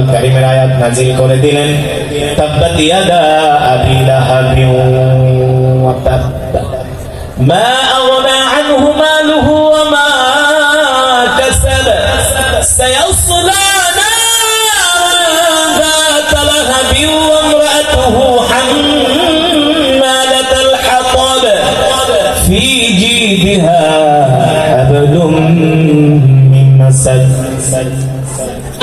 কোরআনুল কারীমের আয়াত নাযিল করে দিলেন, তাব্বাত ইয়াদা আবি লাহাবিন ওয়া তাব মা আগনা আনহু মালুহু ওয়া মা কাসাব সায়াসলা নারান যাতা লাহাবিন ওয়া ইমরাতুহু হাম্মালাতাল হাতাব ফি জিদিহা হাবলুম মিন মাসাদ।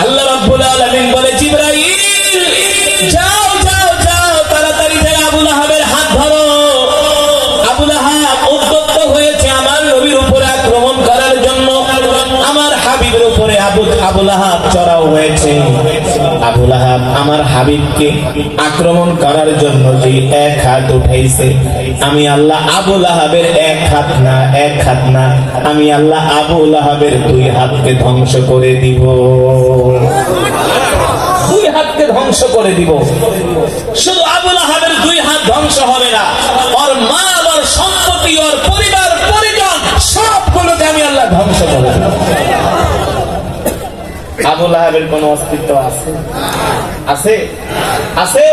আল্লাহ রাব্বুল আলামিন বলে, জিবরাইল যাও যাও যাও, তাড়াতাড়ি যাও আবু লাহাবের হাত ধরো। আবু লাহাব উদ্যত হয়েছে আমার নবীর উপরে আক্রমণ করার জন্য, আমার হাবিবের উপরে আবু লাহাব চড়াও হয়েছে। আবু লাহাব আমার হাবিবকে আক্রমণ করার জন্য যে এক হাত উঠাইছে, আমি আল্লাহ আবু লাহাবের এক হাত না, আমি আল্লাহ আবু লাহাবের দুই হাতকে ধ্বংস করে দিব। দুই হাতকে ধ্বংস করে দিব। শুধু আবু লাহাবের দুই হাত ধ্বংস হবে না, ওর মাল, ওর সম্পত্তি, ওর পরিবার পরিজন সবগুলোকে আমি আল্লাহ ধ্বংস করে দেব। আবু লাহাবের কোন অস্তিত্ব আছে? আছে আছে।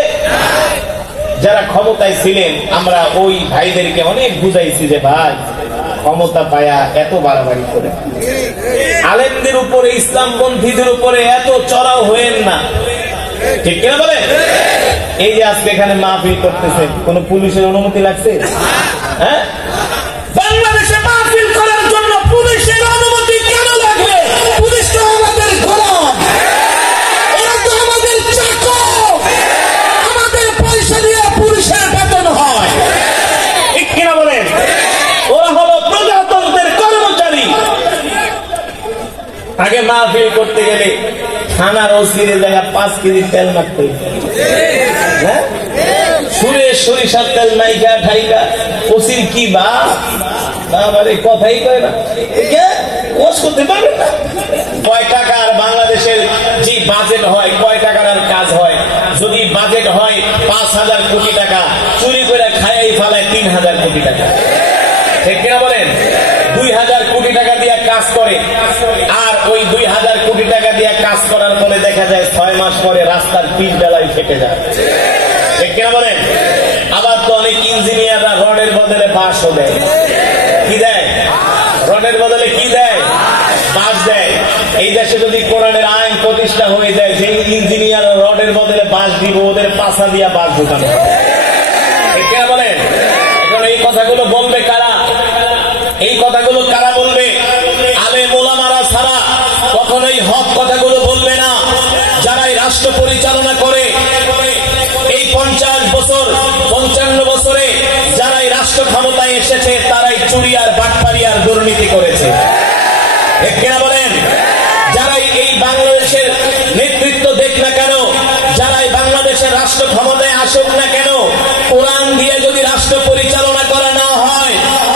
যারা ক্ষমতায় ছিলেন আমরা ওই ভাইদেরকে অনেক বুঝাইছি যে ভাই, ক্ষমতা পায়া এত বাড়াবাড়ি করে, আলেমদের উপরে, ইসলামপন্থীদের উপরে এত চড়াও হয়েন না, ঠিক কিনা বলে? এই যে আজকে এখানে মাহফিল করতেছে, কোন পুলিশের অনুমতি লাগছে? হ্যাঁ, বাংলাদেশে মাহফিল করার জন্য পুলিশের অনুমতি কেন লাগবে? পুলিশ তো আমাদের গোলাম, ওরা তো আমাদের চাকর, আমাদের পয়সা দিয়ে পুলিশের বেতন হয়, ঠিক কিনা বলেন? ওরা হলো প্রজাতন্ত্রের কর্মচারী। আগে মাহফিল করতে গেলে থানার ওসিরে জায়গা 5 কেজি তেল মারতে, হ্যাঁ, সুরে সরিষার তেল নাইকা ঠাইকা, ওসির কি বা আমারে কথাই কয় না, ওস করতে পারবেন না। কয় টাকার বাংলাদেশের যে বাজেট হয়, কয় টাকার আর কাজ হয়? যদি বাজেট হয় 5,000 কোটি টাকা, চুরি করে খায়াই ফেলায় 3,000 কোটি টাকা, ঠিক কিনা বলেন? 2,000 কোটি টাকা দিয়ে কাজ করে, আর ওই 2,000 কোটি টাকা দিয়ে কাজ করার পরে দেখা যায় 6 মাস পরে রাস্তার পিচ বেলায় ফেটে যায়, ঠিক কিনা বলেন? আবার তো অনেক ইঞ্জিনিয়াররা রডের বদলে বাঁশও দেয়। কি দেয়? রডের বদলে কি দেয়? বাঁশ দেয়। এই দেশে যদি কোরআনের আইন প্রতিষ্ঠা হয়ে যায়, যে ইঞ্জিনিয়ার রডের বদলে বাঁশ দিব, ওদের পাশা দিয়া বাঁশ ঢুকানো, ঠিক কিনা বলেন? এখন এই কথাগুলো বলবে কারা? এই কথাগুলো কারা বলবে? আলেম ওলামারা ছাড়া কখনোই হক কথাগুলো বলবে না। যারা এই রাষ্ট্র পরিচালনা করে, এই 50 বছর 55 বছরে যারা এই রাষ্ট্র ক্ষমতায় এসেছে, তারাই চুরি আর বাটপারি আর দুর্নীতি করেছে, ঠিক কিনা বলেন? যারাই এই বাংলাদেশের নেতৃত্ব দেখ না কেন, যারাই বাংলাদেশের রাষ্ট্র ক্ষমতায় আসুক না কেন, কোরআন দিয়ে যদি রাষ্ট্র পরিচালনা করা না হয়,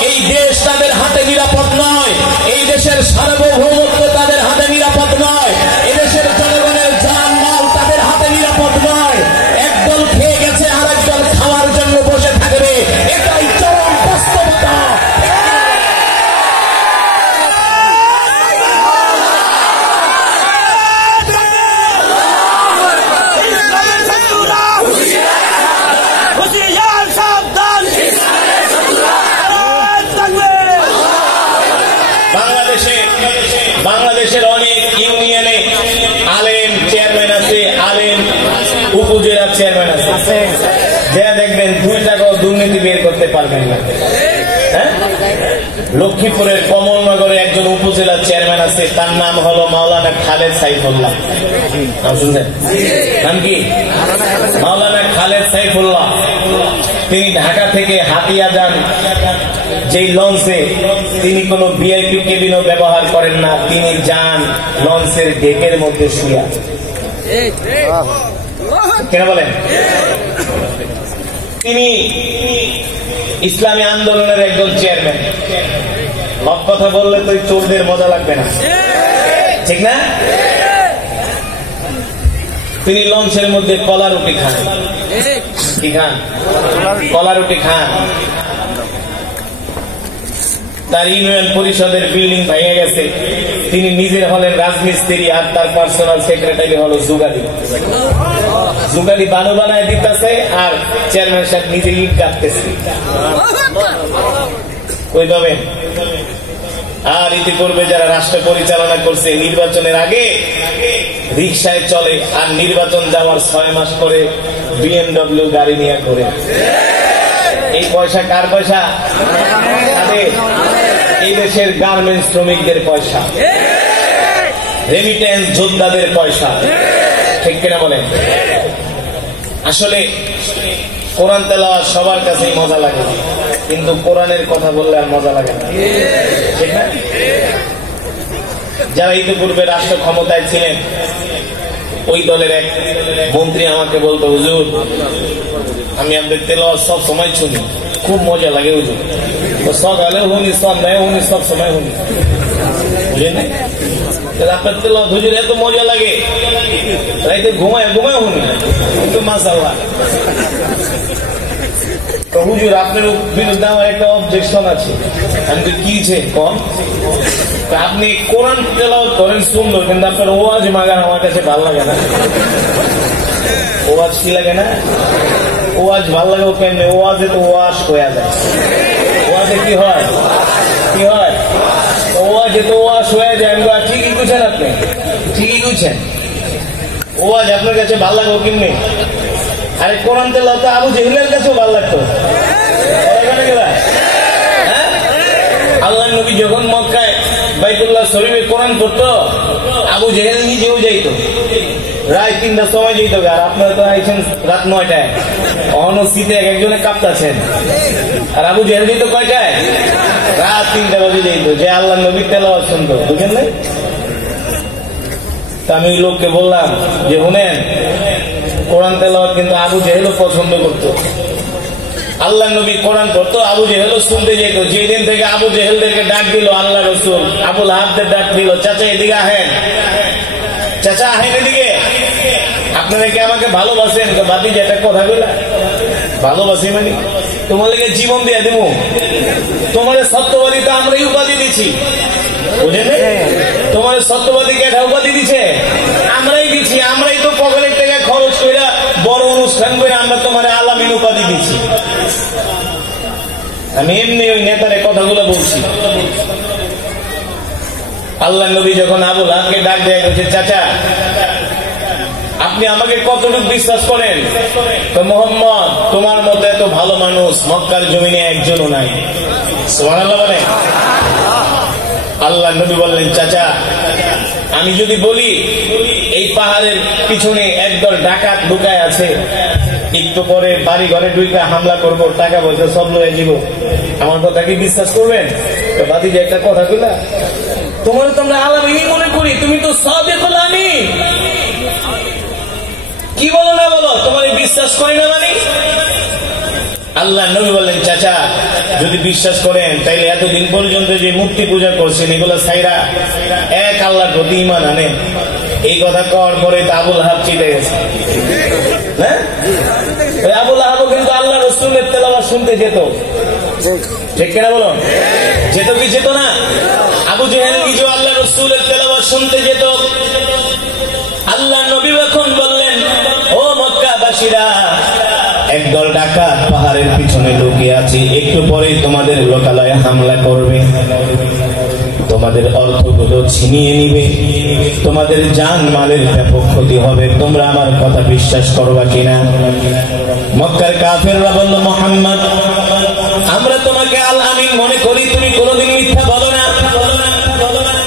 এই দেশ তাদের হাতে নিরাপদ নয়, এই দেশের সার্বভৌমত্ব তাদের হাতে নিরাপদ নয়, এদেশের জনগণের জান মাল তাদের হাতে নিরাপদ নয়। একদল খেয়ে গেছে, আর একদল খাওয়ার জন্য বসে থাকবে, এটাই চরম বাস্তবতা। বাংলাদেশের অনেক ইউনিয়নে আলেম চেয়ারম্যান আছে, আলেম উপজেলা চেয়ারম্যান আছে, যা দেখবেন 2 টাকাও দুর্নীতি বের করতে পারবেন না। হ্যাঁ, লক্ষ্মীপুরের কমলনগরে একজন উপজেলা চেয়ারম্যান আছে, তার নাম হলো মাওলানা খালেদ সাইফুল্লাহ। নাম শুনছেন? নাম কি? মাওলানা খালেদ সাইফুল্লাহ। তিনি ঢাকা থেকে হাতিয়া যান যেই লঞ্চে, তিনি কোন ভিআইপি কেবিনও ব্যবহার করেন না, তিনি যান লঞ্চের ডেকের মধ্যে শুয়া। কেন বলেন? তিনি ইসলামী আন্দোলনের একজন চেয়ারম্যান। হক কথা বললে তো চোরদের মজা লাগবে না, ঠিক না? তিনি লঞ্চের মধ্যে কলা রুটি খান। কি খান? কলা রুটি খান। তার ইউনিয়ন পরিষদের বিল্ডিং ভেঙে গেছে, তিনি নিজের হলেন রাজমিস্ত্রি আর তার পার্সোনাল সেক্রেটারি হলো যুগালি। যুগালি বালু বানায় দিতেছে আর চেয়ারম্যান সাহেব নিজে ইট কাটতেছে। কই পাবেন? আর ইতিপূর্বে যারা রাষ্ট্র পরিচালনা করছে নির্বাচনের আগে রিক্সায় চলে আর নির্বাচন যাওয়ার 6 মাস পরে BMW গাড়ি নিয়ে করে। এই পয়সা কার পয়সা? এই দেশের গার্মেন্টস শ্রমিকদের পয়সা, রেমিটেন্স যোদ্ধাদের পয়সা, ঠিক কিনা বলেন? আসলে কোরআন তেলাওয়াত সবার কাছেই মজা লাগে, কিন্তু কোরআনের কথা বললে আর মজা লাগে না, ঠিক না? যারা ইতিপূর্বে রাষ্ট্র ক্ষমতায় ছিলেন ওই দলের এক মন্ত্রী আমাকে বলতো, হুজুর আমি আপনাদের তেলাওয়াত সব সময় শুনি, খুব মজা লাগে হুজুর। সকালে শুনি, সন্ধ্যায় শুনি, সব সময় শুনি, বুঝলেন? আপনার তেলাওয়াত হুজুর এত মজা লাগে, রাইতে ঘুমায় শুনি, কিন্তু মাশাআল্লাহ। তো হুজুর আপনার বিরুদ্ধে আমার একটা অবজেকশন আছে। আমি তো কি কম, আপনি কোরআন তেলাওয়াত করেন সুন্দর, কিন্তু আপনার ওয়াজ মাগান আমার কাছে ভালো লাগে না। ওয়াজ কি লাগে না? ওয়াজ ভালো লাগে কেন? ওয়াজে তো ওয়াজ হয়ে যায়। ওয়াজে কি হয়? কি হয়? ওয়াজে তো ওয়াজ হয়ে যায়। ঠিকই বুঝছেন, আপনি ঠিকই বুঝছেন। ওয়াজ আপনার কাছে ভালো লাগবে কেমনি? আরে কোরআন তেলাওয়াত আবু জেহেলের কাছেও ভালো লাগতো। আল্লাহর নবী যখন মক্কায় বাইতুল্লাহ শরীফে কোরআন পড়তো, আবু জেহেল নিজেও যাইত, রাত 3টার সময় যেত। আর আপনারা তো আইছেন রাত 9টায়, অহনো শীতে একজনে কাঁপতাছেন। আর আবু জেহেল যেত কয়টায়? রাত 3টা বাজে যেত, যে আল্লাহর নবীর তেলাওয়াত শুনতো, বুঝলেন না? তা আমি ওই লোককে বললাম যে শুনেন, কোরআন তেলাওয়াত কিন্তু আবু জেহেলও পছন্দ করতো। আল্লাহ নবী কোরআন পড়তো, আবু জেহেলও শুনতে যেত। যেদিন থেকে আবু জেহেলদেরকে ডাক দিল আল্লাহ রসুল, আবুল হাবদের ডাক দিল, চাচা এদিকে আহেন, চাচা আহেন এদিকে, আপনারা কি আমাকে ভালোবাসেন? বাতি যে একটা কথা বলা, ভালোবাসি মানে তোমার লেগে জীবন দিয়ে দেবো। তোমার সত্যবাদী তো আমরাই উপাধি দিচ্ছি, বুঝলেন? তোমার সত্যবাদী কেটা উপাধি দিচ্ছে? আমরাই দিচ্ছি। আমরাই তো পকেটের টাকা খরচ করে বড় অনুষ্ঠান করে আমরা তোমার আলামিন উপাধি দিচ্ছি। আমি এমনি ওই নেতারের কথাগুলো বলছি। আল্লাহ নবী যখন আবুল হাবকে ডাক দেয়, বলছে চাচা আপনি আমাকে কতটুকু বিশ্বাস করেন? তো মোহাম্মদ তোমার মতো এত ভালো মানুষ মক্কার জমিনে একজনও নাই। সুবহানাল্লাহ বলেন। আল্লাহ নবী বললেন, চাচা আমি যদি বলি এই পাহাড়ের পিছনে একদল ডাকাত লুকায় আছে, একটু পরে বাড়ি ঘরে ঢুকে হামলা করবো, টাকা পয়সা সব লয়ে দিব, আমার কথা কি বিশ্বাস করবেন? তো বাদি যে একটা কথা কইলা, তোমার তো আমরা আলামিনই মনে করি, তুমি তো সাদিকুল আমিন। কি বলো না বলো, তোমার বিশ্বাস করি না মানে? আল্লাহ নবী বললেন, চাচা যদি বিশ্বাস করেন তাইলে এতদিন পর্যন্ত যে মূর্তি পূজা করছেন এগুলো ছাইরা এক আল্লাহর প্রতি ঈমান আনেন। এই কথা কওয়ার পরে তো আবুল হাব চিতে গেছে। হ্যাঁ, আবুল হাবও কিন্তু আল্লাহ রাসূলের তেলাওয়াত শুনতে যেত, ঠিক কিনা বলো? যেত কি যেত না? আবু জেহেল নিজেও আল্লাহ রাসূলের তেলাওয়াত শুনতে যেত। আল্লাহ নবী এখন বললেন, ও মক্কাবাসীরা, একদল ডাকাত পাহাড়ের পিছনে লুকিয়ে আছে, একটু পরে তোমাদের লোকালয়ে হামলা করবে, তোমাদের অর্থগুলো ছিনিয়ে নিবে, তোমাদের জান মালের ব্যাপক ক্ষতি হবে। তোমরা আমার কথা বিশ্বাস করবা কিনা? মক্কার কাফেররা বলল, মুহাম্মদ আমরা তোমাকে আল আমিন মনে করি, তুমি কোনোদিন মিথ্যা বলো না,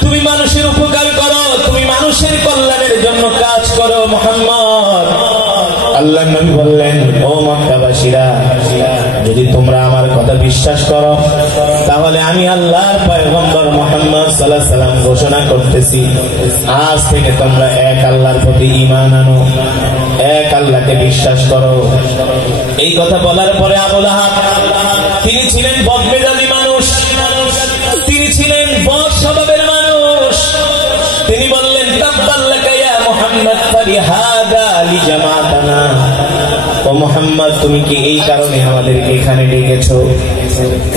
তুমি মানুষের উপকার করো, তুমি মানুষের কল্যাণের জন্য কাজ করো মুহাম্মদ। আল্লাহ নবী বললেন, ও মক্কাবাসীরা, যদি তোমরা আমার কথা বিশ্বাস করো তাহলে আমি আল্লাহর পয়গম্বর মুহাম্মদ সাল্লাল্লাহু আলাইহি সাল্লাম ঘোষণা করতেছি, আজ থেকে তোমরা এক আল্লাহর প্রতি ঈমান আনো, এক আল্লাহকে বিশ্বাস করো। এই কথা বলার পরে আবু লাহাব, তিনি ছিলেন বদমেজাজি মানুষ, তিনি ছিলেন বদ স্বভাবের মানুষ। তিনি বললেন, তাব্বাল্লাকা ইয়া মুহাম্মদ ফালিহাদা লিজামাতানা, ও মুহাম্মদ তুমি কি এই কারণে আমাদেরকে এখানে ডেকেছো?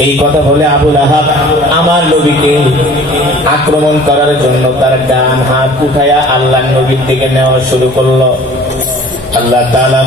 এই কথা বলে আবুল আহাব আমার নবীকে আক্রমণ করার জন্য তার ডান হাত উঠায়া আল্লাহর নবীর দিকে নেওয়া শুরু করলো। আল্লাহ তাআলা